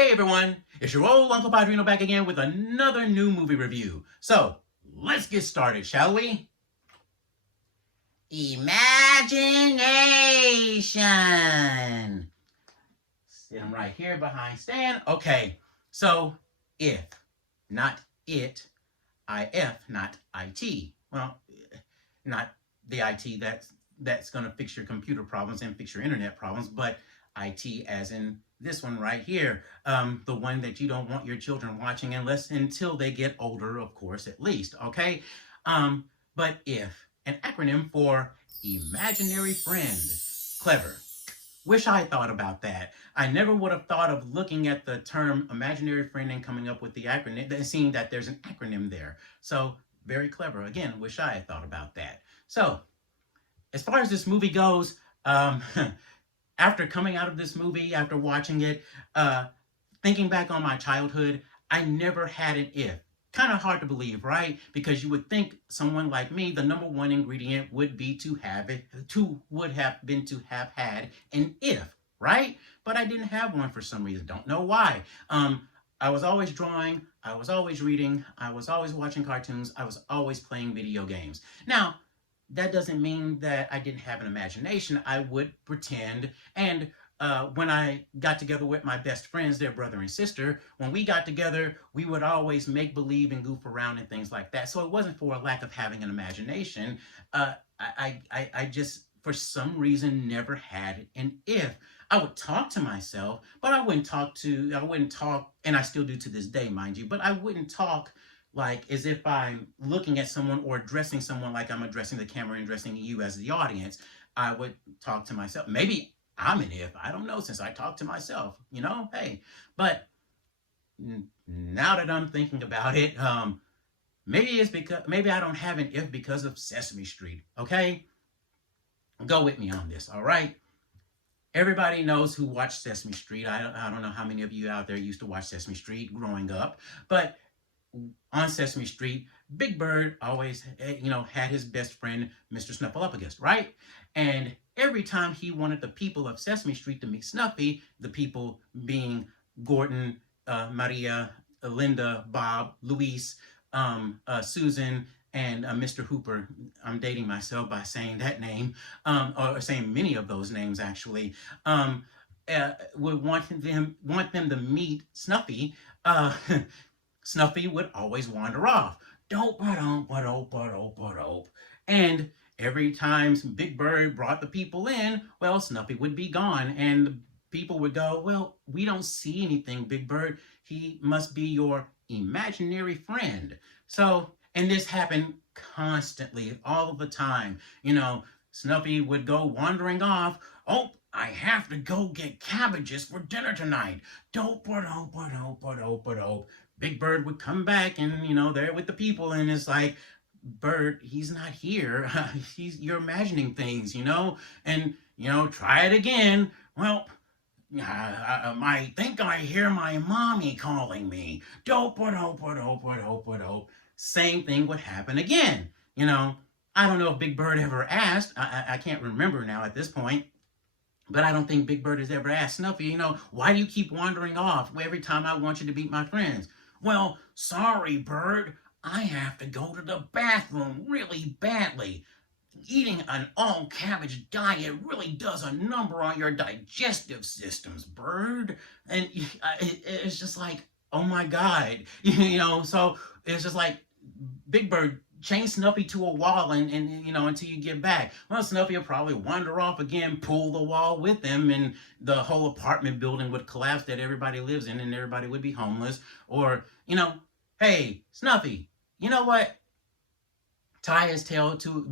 Hey everyone, it's your old Uncle Padrino back again with another new movie review. So, let's get started, shall we? Imagination! Sitting right here behind Stan. Okay, so if, not it, IF, not IT. Well, not the IT that's going to fix your computer problems and fix your internet problems, but IT as in this one right here, the one that you don't want your children watching until they get older, of course, at least. Okay, but if an acronym for imaginary friend, clever. Wish I thought about that. I never would have thought of looking at the term imaginary friend and coming up with the acronym and seeing that there's an acronym there. So, very clever. Again, wish I had thought about that. So, as far as this movie goes, after coming out of this movie, after watching it, thinking back on my childhood, I never had an if. Kind of hard to believe, right? Because you would think someone like me, the number one ingredient would be to have it, would have been to have had an if, right? But I didn't have one for some reason. Don't know why. I was always drawing, I was always reading, I was always watching cartoons, I was always playing video games. Now, that doesn't mean that I didn't have an imagination. I would pretend. And when I got together with my best friends, their brother and sister, when we got together, we would always make believe and goof around and things like that. So it wasn't for a lack of having an imagination. I just, for some reason, never had an if. I would talk to myself, but I wouldn't talk, and I still do to this day, mind you, but I wouldn't talk like as if I'm looking at someone or addressing someone like I'm addressing the camera and addressing you as the audience. I would talk to myself. Maybe I'm an if. I don't know, since I talk to myself, hey. But now that I'm thinking about it, maybe I don't have an if because of Sesame Street, okay? Go with me on this, all right? Everybody knows who watched Sesame Street. I don't know how many of you out there used to watch Sesame Street growing up, but on Sesame Street, Big Bird always, had his best friend, Mr. Snuffleupagus, right? And every time he wanted the people of Sesame Street to meet Snuffy, the people being Gordon, Maria, Linda, Bob, Luis, Susan, and Mr. Hooper. I'm dating myself by saying that name, or saying many of those names actually. Would want them to meet Snuffy. Snuffy would always wander off. And every time Big Bird brought the people in, well, Snuffy would be gone. And the people would go, well, we don't see anything, Big Bird. He must be your imaginary friend. So, and this happened constantly, all the time. Snuffy would go wandering off. Oh, I have to go get cabbages for dinner tonight. Dope, dope, dope, dope, dope. Big Bird would come back and, there with the people, and it's like, Bird, he's not here. You're imagining things, and, try it again. Well, I think I hear my mommy calling me. Dope, dope, dope, dope, dope. Same thing would happen again. I don't know if Big Bird ever asked. I can't remember now at this point. But I don't think Big Bird has ever asked Snuffy, why do you keep wandering off every time I want you to meet my friends? Well, sorry, Bird. I have to go to the bathroom really badly. Eating an all-cabbage diet really does a number on your digestive systems, Bird. And it's just like, oh my God. So it's just like Big Bird chain Snuffy to a wall and until you get back. Well, Snuffy will probably wander off again, pull the wall with him, and the whole apartment building would collapse that everybody lives in, and everybody would be homeless. Or, hey, Snuffy, you know what?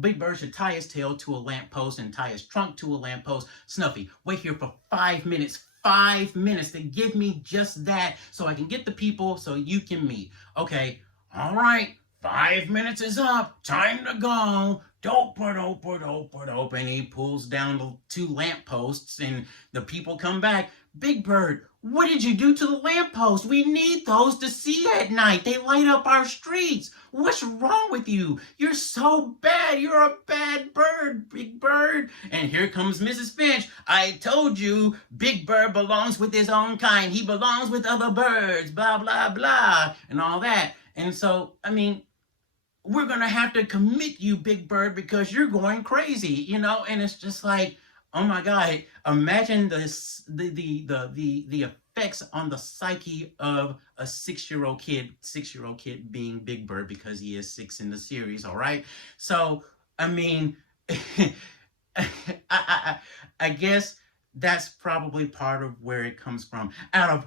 Big Bird should tie his tail to a lamppost and tie his trunk to a lamppost. Snuffy, wait here for 5 minutes. 5 minutes to give me just that so I can get the people so you can meet. Okay, all right. 5 minutes is up. Time to go. Dope, dope, dope, dope. And he pulls down the 2 lampposts, and the people come back. Big Bird, what did you do to the lamppost? We need those to see at night. They light up our streets. What's wrong with you? You're so bad. You're a bad bird, Big Bird. And here comes Mrs. Finch. I told you, Big Bird belongs with his own kind. He belongs with other birds, blah, blah, blah, and all that. And so, I mean, we're going to have to commit you, Big Bird, because you're going crazy, and it's just like, oh my God, imagine this, the effects on the psyche of a 6-year-old kid being Big Bird, because he is 6 in the series. All right. So, I mean, I guess that's probably part of where it comes from. Out of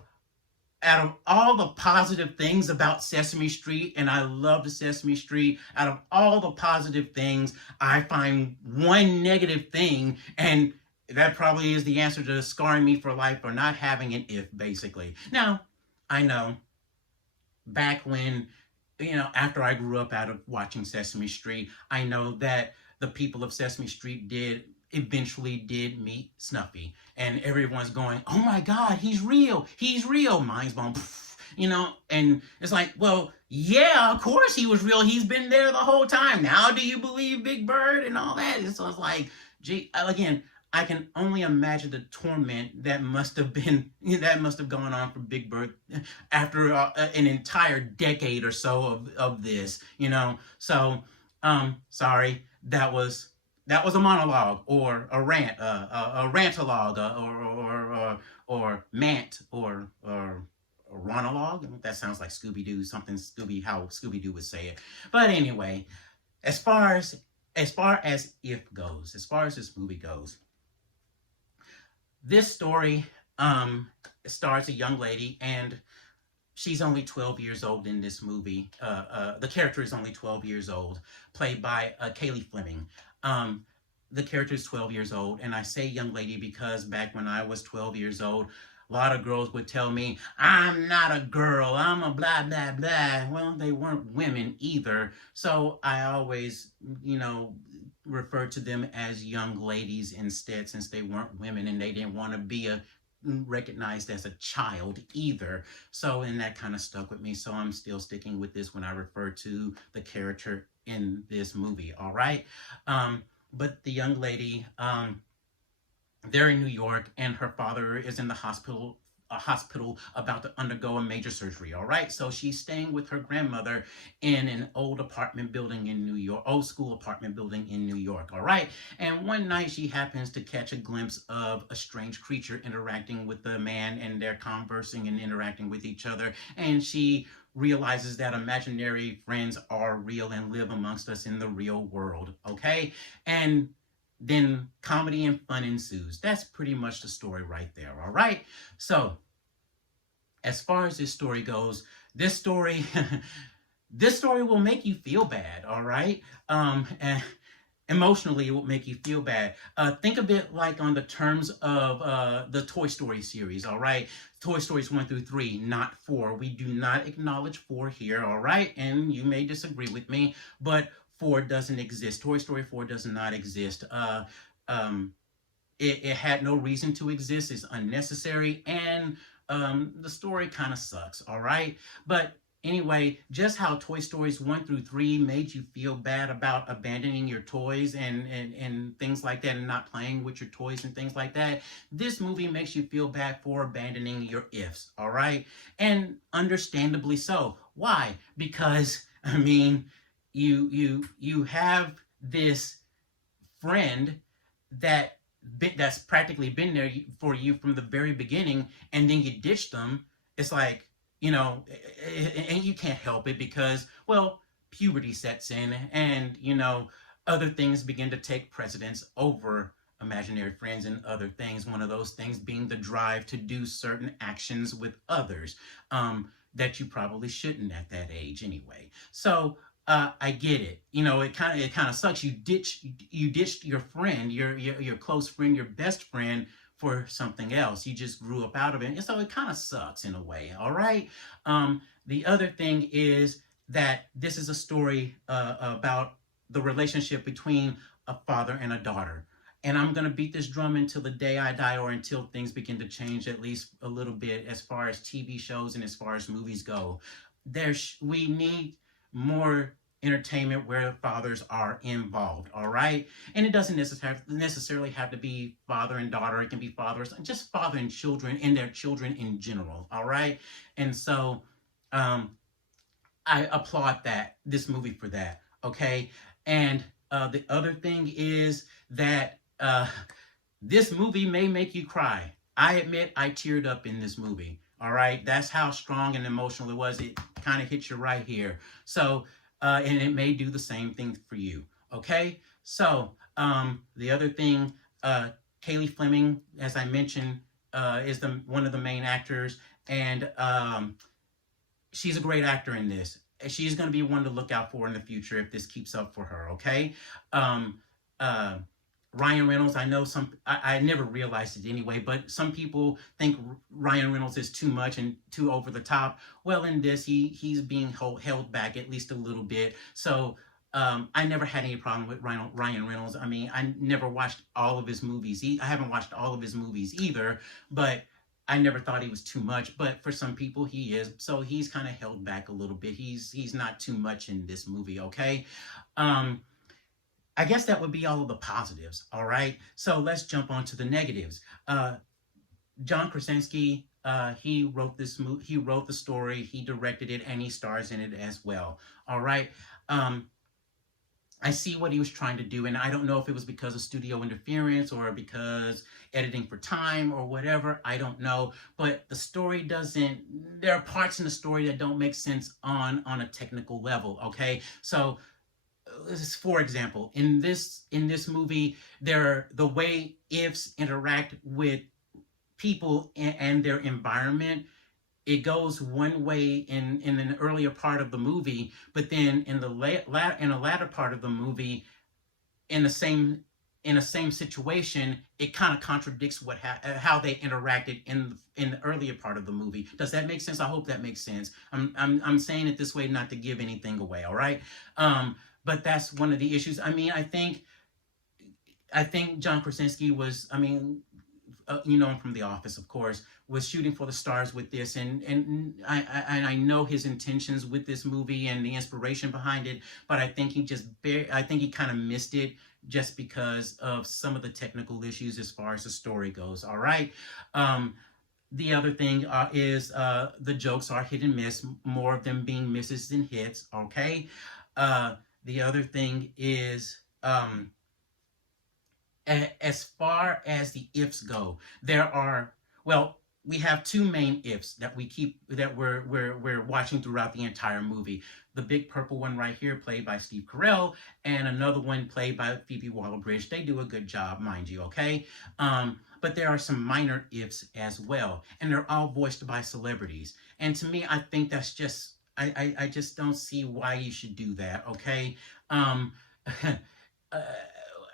all the positive things about Sesame Street, and I love the Sesame Street, out of all the positive things, I find one negative thing, and that probably is the answer to scarring me for life for not having an if, basically. Now, I know back when, after I grew up out of watching Sesame Street, I know that the people of Sesame Street eventually did meet Snuffy. And everyone's going, oh my God, he's real. He's real. Mind's blown. And it's like, well, yeah, of course he was real. He's been there the whole time. Now do you believe Big Bird and all that? And so it's like, gee, again, I can only imagine the torment that must have gone on for Big Bird after an entire decade or so of this, So, sorry, that was a monologue or a rant, a rantalogue, or mant, or monologue. That sounds like Scooby Doo, something how Scooby Doo would say it. But anyway, as far as as far as this movie goes, this story stars a young lady, and she's only 12 years old in this movie. The character is only 12 years old, played by Kaylee Fleming. The character is 12 years old, and I say young lady because back when I was 12 years old, a lot of girls would tell me, I'm not a girl, I'm a blah, blah, blah. Well, they weren't women either, so I always, referred to them as young ladies instead, since they weren't women and they didn't want to be recognized as a child either. So, and that kind of stuck with me, so I'm still sticking with this when I refer to the character in this movie. All right. But the young lady, they're in New York, and her father is in the hospital, a hospital about to undergo a major surgery. All right. So she's staying with her grandmother in an old apartment building in New York, old school apartment building in New York. All right. And one night she happens to catch a glimpse of a strange creature interacting with the man, and they're conversing and interacting with each other. And she realizes that imaginary friends are real and live amongst us in the real world. Okay. And then comedy and fun ensues. That's pretty much the story right there. All right. So, as far as this story goes, this story, this story will make you feel bad. All right. And emotionally, it will make you feel bad. Think of it like on the terms of the Toy Story series. All right. Toy Stories 1 through 3, not 4. We do not acknowledge 4 here. All right. And you may disagree with me, but 4 doesn't exist. Toy Story 4 does not exist. It had no reason to exist. It's unnecessary, and the story kind of sucks. All right, but anyway, just how Toy Stories 1 through 3 made you feel bad about abandoning your toys and things like that, and not playing with your toys and things like that, this movie makes you feel bad for abandoning your ifs. All right, and understandably so. Why? Because I mean, you have this friend that's practically been there for you from the very beginning, and then you ditch them. It's like, and you can't help it because, well, puberty sets in, and other things begin to take precedence over imaginary friends and other things. One of those things being the drive to do certain actions with others, that you probably shouldn't at that age anyway. So I get it. It kind of sucks. You ditched your friend, your close friend, your best friend, for something else. You just grew up out of it, and so it kind of sucks in a way. All right. The other thing is that this is a story about the relationship between a father and a daughter. and I'm going to beat this drum until the day I die or until things begin to change at least a little bit as far as TV shows and as far as movies go. We need more entertainment where fathers are involved, all right? And it doesn't necessarily have to be father and daughter. It can be fathers, just father and children and their children in general, all right? And so um, I applaud this movie for that, okay? And the other thing is that this movie may make you cry. I admit I teared up in this movie. All right, that's how strong and emotional it was. It kind of hit you right here. So, and it may do the same thing for you. Okay, so the other thing, Kaylee Fleming, as I mentioned, is the one of the main actors, and she's a great actor in this. She's going to be one to look out for in the future if this keeps up for her. Okay. Um, uh, Ryan Reynolds, I know I never realized it anyway, but some people think Ryan Reynolds is too much and too over the top. Well, in this, he's being held back at least a little bit. So I never had any problem with Ryan Reynolds. I mean, I never watched all of his movies. I haven't watched all of his movies either, but I never thought he was too much. But for some people, he is. So he's kind of held back a little bit. He's not too much in this movie. Okay. Um, I guess that would be all of the positives. All right. So let's jump on to the negatives. John Krasinski, he wrote this movie. He wrote the story. He directed it, and he stars in it as well. All right. Um, I see what he was trying to do, and I don't know if it was because of studio interference or because editing for time or whatever. I don't know, but the story doesn't. There are parts in the story that don't make sense on a technical level. Okay, so for example, in this movie, the way ifs interact with people and their environment, it goes one way in an earlier part of the movie, but then in the latter part of the movie, in the same situation, it kind of contradicts how they interacted in the earlier part of the movie. Does that make sense? I hope that makes sense. I'm saying it this way not to give anything away. All right. But that's one of the issues. I mean, I think John Krasinski was. I mean, you know him from The Office, of course, was shooting for the stars with this, and I know his intentions with this movie and the inspiration behind it, but I think he kind of missed it just because of some of the technical issues as far as the story goes. All right. The other thing is the jokes are hit and miss, more of them being misses than hits. Okay. The other thing is. As far as the ifs go, there are well, we have two main ifs that we're watching throughout the entire movie. The big purple one right here, played by Steve Carell, and another one played by Phoebe Waller-Bridge. They do a good job, mind you. Okay, but there are some minor ifs as well, and they're all voiced by celebrities. And to me, I think that's just I just don't see why you should do that. Okay. Um,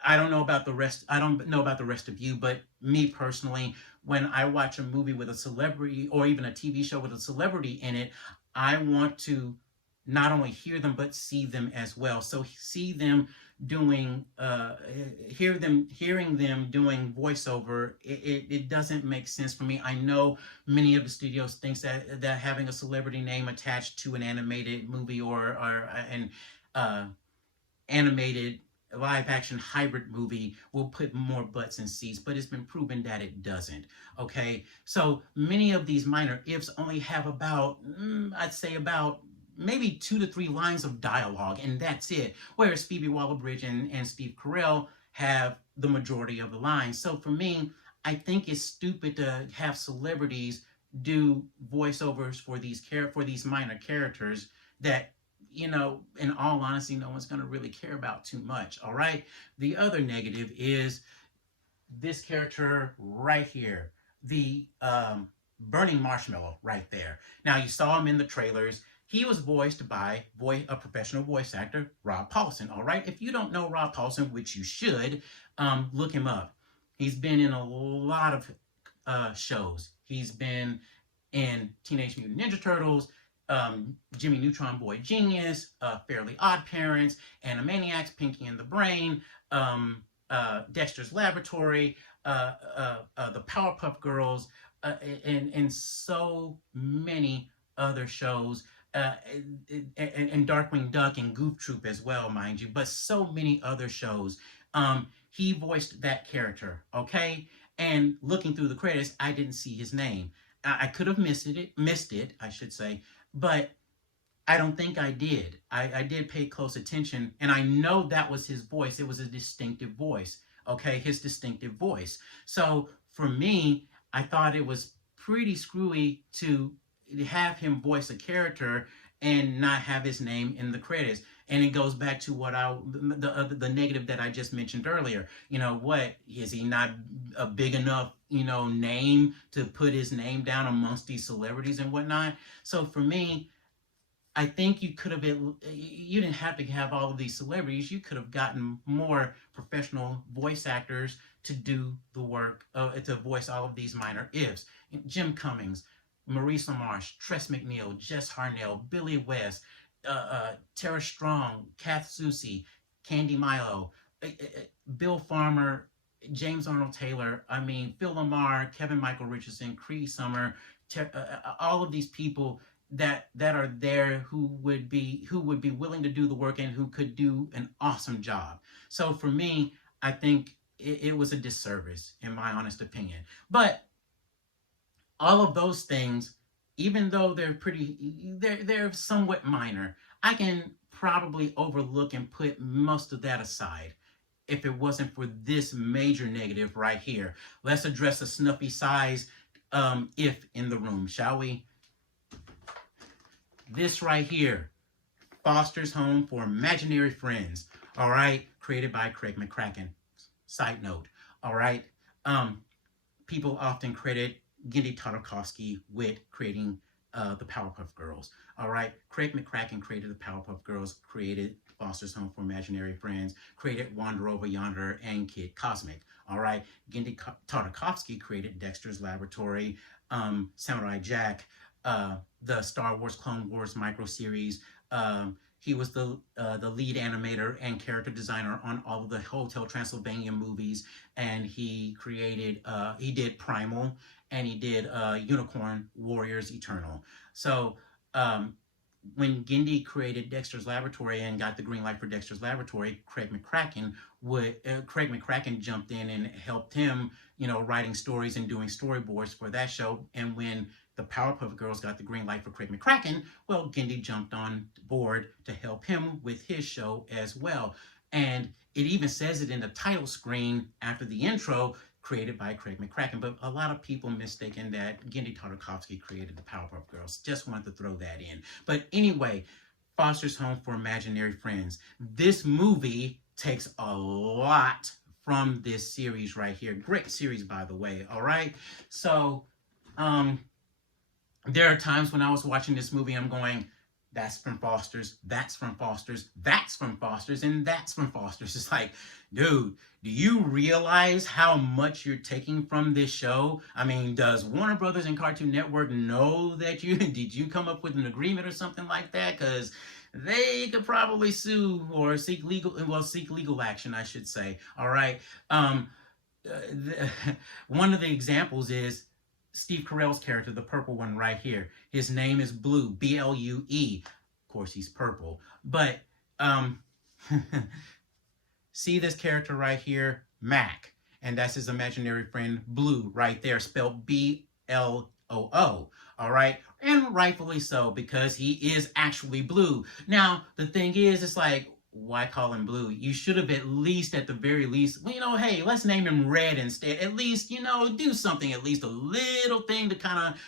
I don't know about the rest. I don't know about the rest of you, but me personally, when I watch a movie with a celebrity or even a TV show with a celebrity in it, I want to not only hear them but see them as well. So see them doing, hearing them doing voiceover. It doesn't make sense for me. I know many of the studios thinks that having a celebrity name attached to an animated movie or an uh, animated live action hybrid movie will put more butts in seats, but it's been proven that it doesn't. Okay, so many of these minor ifs only have about, I'd say about maybe 2 to 3 lines of dialogue, and that's it. Whereas Phoebe Waller-Bridge and Steve Carell have the majority of the lines. So for me, I think it's stupid to have celebrities do voiceovers for these minor characters that, in all honesty, no one's going to really care about too much. All right. The other negative is this character right here, the burning marshmallow right there. Now, you saw him in the trailers. He was voiced by a professional voice actor, Rob Paulsen. All right. If you don't know Rob Paulsen, which you should, look him up. He's been in a lot of shows. He's been in Teenage Mutant Ninja Turtles, Jimmy Neutron Boy Genius, Fairly Odd Parents, Animaniacs, Pinky and the Brain, Dexter's Laboratory, the Powerpuff Girls, and so many other shows, uh, and Darkwing Duck and Goof Troop as well, mind you, but so many other shows. He voiced that character, okay? And looking through the credits, I didn't see his name. I could have missed it, I should say, but I don't think I did. I did pay close attention, and I know that was his voice. It was a distinctive voice, okay? His distinctive voice. So for me, I thought it was pretty screwy to have him voice a character and not have his name in the credits. And it goes back to what the negative that I just mentioned earlier. You know what? Is he not a big enough name to put his name down amongst these celebrities and whatnot? So for me, I think you could have been, you didn't have to have all of these celebrities. You could have gotten more professional voice actors to do the work, to voice all of these minor ifs. Jim Cummings, Maurice LaMarche, Tress MacNeille, Jess Harnell, Billy West, Tara Strong, Kath Soucie, Candy Milo, Bill Farmer, James Arnold Taylor, I mean, Phil Lamar, Kevin Michael Richardson, Cree Summer, all of these people that are there who would be willing to do the work and who could do an awesome job. So for me, I think it was a disservice in my honest opinion. But all of those things, even though they're somewhat minor, I can probably overlook and put most of that aside if it wasn't for this major negative right here. Let's address the snuffy size if in the room, shall we? This right here, Foster's Home for Imaginary Friends. All right, created by Craig McCracken. Side note. All right, people often credit Genndy Tartakovsky with creating the Powerpuff Girls. All right, Craig McCracken created the Powerpuff Girls, created Foster's Home for Imaginary Friends, created Wander Over Yonder and Kid Cosmic. All right, Genndy Tartakovsky created Dexter's Laboratory, Samurai Jack, the Star Wars Clone Wars micro series. He was the lead animator and character designer on all of the Hotel Transylvania movies, and he did Primal, and he did Unicorn Warriors Eternal. So when Genndy created Dexter's Laboratory and got the green light for Dexter's Laboratory, Craig McCracken jumped in and helped him, writing stories and doing storyboards for that show. And when the Powerpuff Girls got the green light for Craig McCracken, well, Genndy jumped on board to help him with his show as well. And it even says it in the title screen after the intro, created by Craig McCracken. But a lot of people mistaken that Genndy Tartakovsky created the Powerpuff Girls. Just wanted to throw that in. But anyway, Foster's Home for Imaginary Friends. This movie takes a lot from this series right here. Great series, by the way. All right. So, there are times when I was watching this movie, I'm going, that's from Foster's, that's from Foster's, that's from Foster's, and that's from Foster's. It's like, dude, do you realize how much you're taking from this show? I mean, does Warner Brothers and Cartoon Network know that did you come up with an agreement or something like that? Because they could probably sue or seek legal action, I should say. All right. One of the examples is Steve Carell's character, the purple one right here. His name is Blue, Blue. Of course, he's purple. But see this character right here, Mac, and that's his imaginary friend Blue right there, spelled Bloo. All right, and rightfully so, because he is actually blue. Now the thing is, it's like, why call him Blue? You should have at least, at the very least, hey, let's name him Red instead. At least, do something, at least a little thing to kind of,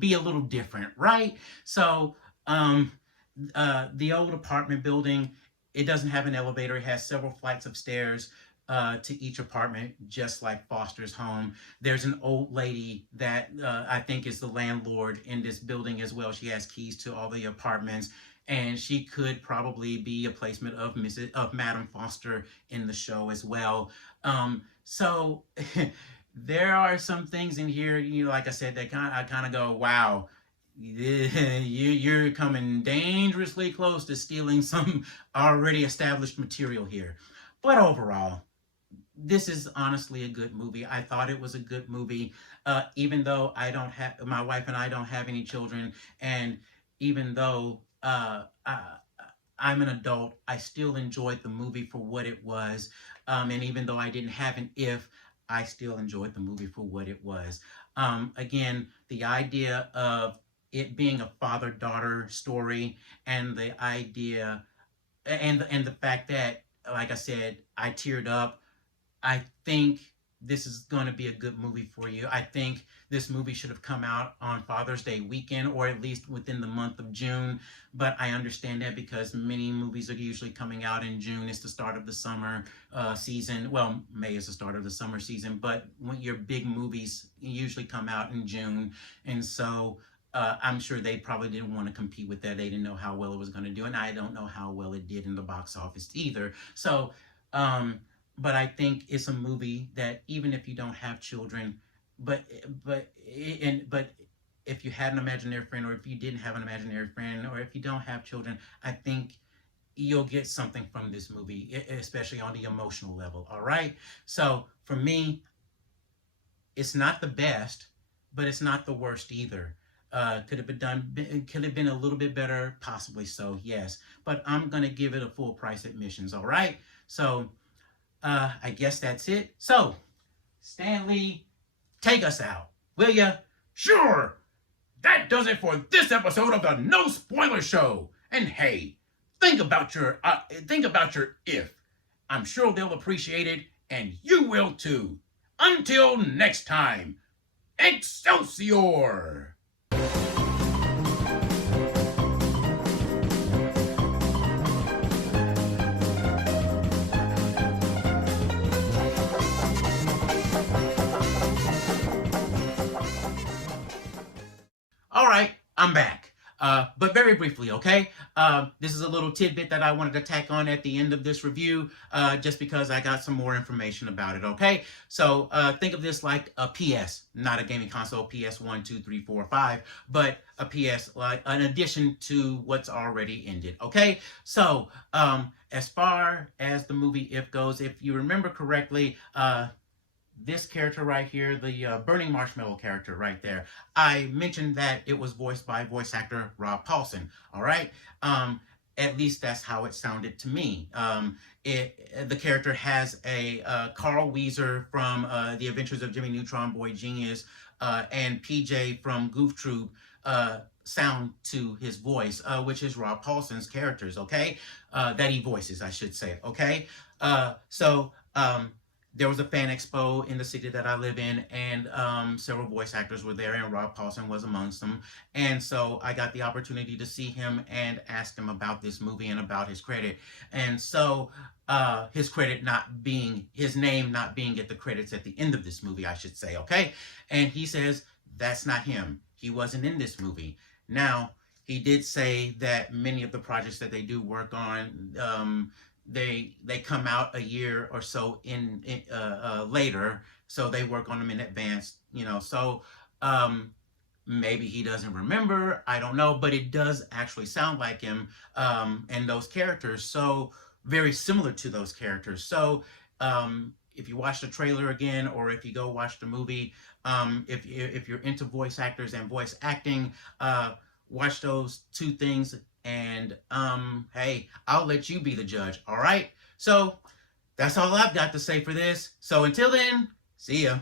be a little different, right? So, the old apartment building, it doesn't have an elevator. It has several flights of stairs to each apartment, just like Foster's home. There's an old lady that I think is the landlord in this building as well. She has keys to all the apartments, and she could probably be a placement of Madam Foster in the show as well. So there are some things in here, like I said, that I kind of go, wow. you're coming dangerously close to stealing some already established material here. But overall, this is honestly a good movie. I thought it was a good movie, even though I don't have my wife and I don't have any children, and even though I'm an adult, I still enjoyed the movie for what it was, and even though I didn't have an if, I still enjoyed the movie for what it was. Again, the idea of it being a father-daughter story, and the idea and the fact that, like I said, I teared up. I think this is going to be a good movie for you. I think this movie should have come out on Father's Day weekend, or at least within the month of June. But I understand that because many movies are usually coming out in June. It's the start of the summer season. Well, May is the start of the summer season, but when your big movies usually come out in June. And so I'm sure they probably didn't want to compete with that. They didn't know how well it was going to do. And I don't know how well it did in the box office either. So, um, but I think it's a movie that even if you don't have children, but but but if you had an imaginary friend, or if you didn't have an imaginary friend, or if you don't have children, I think you'll get something from this movie, especially on the emotional level. All right. So for me, it's not the best, but it's not the worst either. Could have been done. Could have been a little bit better, possibly so. Yes, but I'm gonna give it a full price admissions. All right. So I guess that's it. So, Stanley, take us out, will ya? Sure. That does it for this episode of the No Spoiler Show. And hey, think about your if. I'm sure they'll appreciate it, and you will too. Until next time, Excelsior! All right, I'm back. But very briefly, okay? This is a little tidbit that I wanted to tack on at the end of this review, just because I got some more information about it, okay? So think of this like a PS, not a gaming console, PS 1, 2, 3, 4, 5, but a PS, like an addition to what's already ended, okay? So as far as the movie If goes, if you remember correctly, this character right here, the burning marshmallow character right there, I mentioned that it was voiced by voice actor Rob Paulsen. All right. At least that's how it sounded to me. The character has a Carl Weezer from The Adventures of Jimmy Neutron Boy Genius and PJ from Goof Troop sound to his voice, which is Rob Paulsen's characters, okay? That he voices, I should say, okay? So there was a fan expo in the city that I live in, and several voice actors were there, and Rob Paulsen was amongst them. And so I got the opportunity to see him and ask him about this movie and about his credit. And so his credit not being, his name not being at the credits at the end of this movie, I should say, okay? And he says, that's not him. He wasn't in this movie. Now, he did say that many of the projects that they do work on, they come out a year or so in later, so they work on them in advance, you know. So maybe he doesn't remember, I don't know, but it does actually sound like him, and those characters, so very similar to those characters. So if you watch the trailer again, or if you go watch the movie, if you're into voice actors and voice acting, watch those two things, and hey, I'll let you be the judge. All right. So that's all I've got to say for this. So until then, see ya.